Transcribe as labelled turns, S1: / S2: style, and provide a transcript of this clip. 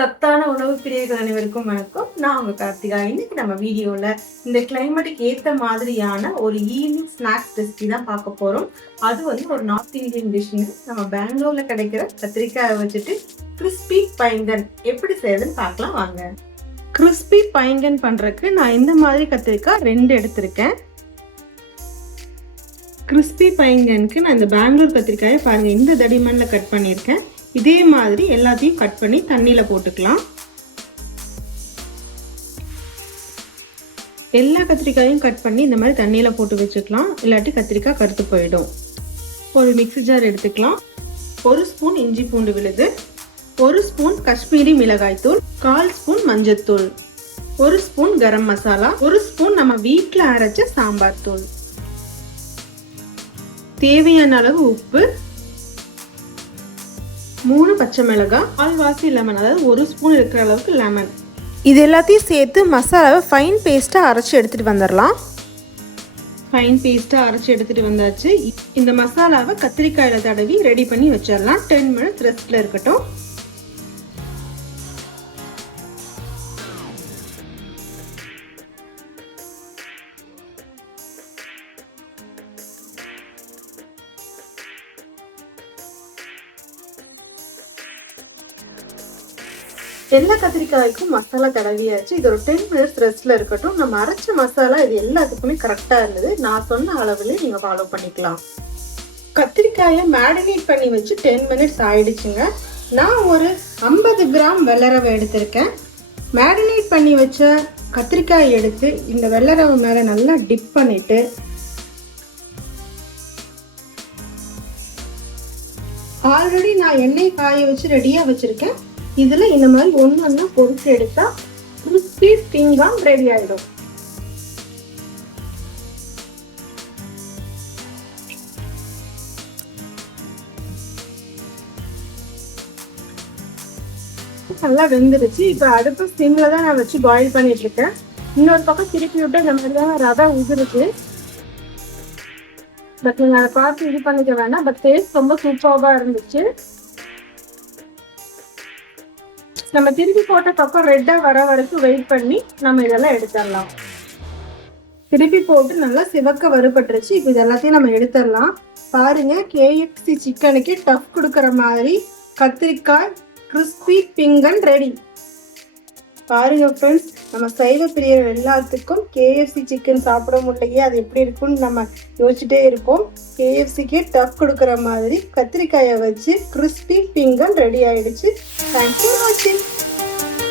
S1: சத்தான உணவு பிரியர்கள் அனைவருக்கும் வணக்கம். நான் உங்க கார்த்திகா. இன்னைக்கு நம்ம வீடியோல இந்த கிளைமேட்டுக்கு ஏத்த மாதிரியான ஒரு ஈவினிங் ஸ்நாக்ஸ் ரெசிபி தான் பார்க்க போறோம். அது வந்து ஒரு நார்த் இந்தியன் டிஷ்னு நம்ம பெங்களூர்ல கிடைக்கிற கத்திரிக்காயை வச்சுட்டு கிறிஸ்பி பைங்கன் எப்படி செய்யறதுன்னு பார்க்கலாம் வாங்க. கிறிஸ்பி பைங்கன் பண்றதுக்கு நான் இந்த மாதிரி கத்திரிக்காய் ரெண்டு எடுத்திருக்கேன். கிறிஸ்பி பைங்கனுக்கு நான் இந்த பெங்களூர் கத்திரிக்காயை பாருங்க இந்த தடிமனில் கட் பண்ணியிருக்கேன். இதே மாதிரி எல்லாத்தையும் கட் பண்ணி தண்ணியில் போட்டுக்கலாம். எல்லா கத்திரிக்காயும் கட் பண்ணி இந்த மாதிரி தண்ணியில் போட்டு வச்சுக்கலாம். இல்லாட்டி கத்திரிக்காய் கருத்து போயிடும். ஒரு மிக்ஸி ஜார் எடுத்துக்கலாம். ஒரு ஸ்பூன் இஞ்சி பூண்டு விழுது. ஒரு ஸ்பூன் காஷ்மீரி மிளகாய் தூள். கால் ஸ்பூன் மஞ்சத்தூள் ஒரு ஸ்பூன் கரம் மசாலா. ஒரு ஸ்பூன் நம்ம வீட்டில் அரைச்ச சாம்பார் தூள். தேவையான அளவு உப்பு. மூணு பச்சை மிளகாய் கால்வாசி லெமன் அதாவது ஒரு ஸ்பூன் இருக்கிற அளவுக்கு லெமன் இது எல்லாத்தையும் சேர்த்து மசாலாவை ஃபைன் பேஸ்ட்டாக அரைச்சி எடுத்துகிட்டு வந்துடலாம். ஃபைன் பேஸ்ட்டாக அரைச்சி எடுத்துகிட்டு வந்தாச்சு. இந்த மசாலாவை கத்திரிக்காயில் தடவி ரெடி பண்ணி வச்சிடலாம். டென் மினிட்ஸ் ரெஸ்ட்டில் இருக்கட்டும். எல்லா கத்திரிக்காய்க்கும் மசாலா தடவியாச்சு. இது ஒரு டென் மினிட்ஸ் ரெஸ்ட்ல இருக்கட்டும். நம்ம அரைச்ச மசாலா இது எல்லாத்துக்குமே கரெக்டா இருந்தது. நான் சொன்ன அளவில் நீங்க ஃபாலோ பண்ணிக்கலாம். கத்திரிக்காயை மேரினேட் பண்ணி வச்சு டென் மினிட்ஸ் ஆயிடுச்சுங்க. நான் ஒரு ஐம்பது கிராம் வெள்ளரவை எடுத்திருக்கேன். மேரினேட் பண்ணி வச்ச கத்திரிக்காய் எடுத்து இந்த வெள்ளரவை மேலே நல்லா டிப் பண்ணிட்டு ஆல்ரெடி நான் எண்ணெய் காய வச்சு ரெடியாக வச்சுருக்கேன். இதில் இந்த மாதிரி ஒன்று ஒன்றா பொறிச்சு எடுத்தால் கிறிஸ்பி ஃபிங்காம் ரெடி ஆகிடும் நல்லா வெந்துருச்சு. இப்போ அடுப்பு ஸ்டிம்ல தான் நான் வச்சு பாயில் பண்ணிட்டு இருக்கேன். இன்னொரு பக்கம் திருப்பி விட்டு இந்த மாதிரி தான் ரவை உதிருக்கு பட் நீங்கள் அதை பார்த்து இது பண்ணிக்க வேண்டாம். பட் டேஸ்ட் ரொம்ப சூப்பராக இருந்துச்சு. நம்ம திருப்பி போட்ட பக்கம் ரெட்டாக வர வரைக்கும் வெயிட் பண்ணி நம்ம இதெல்லாம் எடுத்துடலாம். திருப்பி போட்டு நல்லா சிவக்க வறுபட்டுருச்சு. இப்போ இது எல்லாத்தையும் நம்ம எடுத்துடலாம். பாருங்க கேஎஃப்சி சிக்கனுக்கு டஃப் கொடுக்குற மாதிரி கத்திரிக்காய் கிறிஸ்பி பிங்கன் ரெடி பாருங்க ஃப்ரெண்ட்ஸ் நம்ம சைவ பிரியர் எல்லாத்துக்கும் கேஎஃப்சி சிக்கன் சாப்பிட முடியலையே அது எப்படி இருக்கும்னு நம்ம யோசிச்சுட்டே இருப்போம். கேஎஃப்சிக்கே டஃப் கொடுக்குற மாதிரி கத்திரிக்காயை வச்சு கிறிஸ்பி பிங்கன் ரெடி ஆயிடுச்சு. தேங்க்யூ ஃபார் வாட்சிங்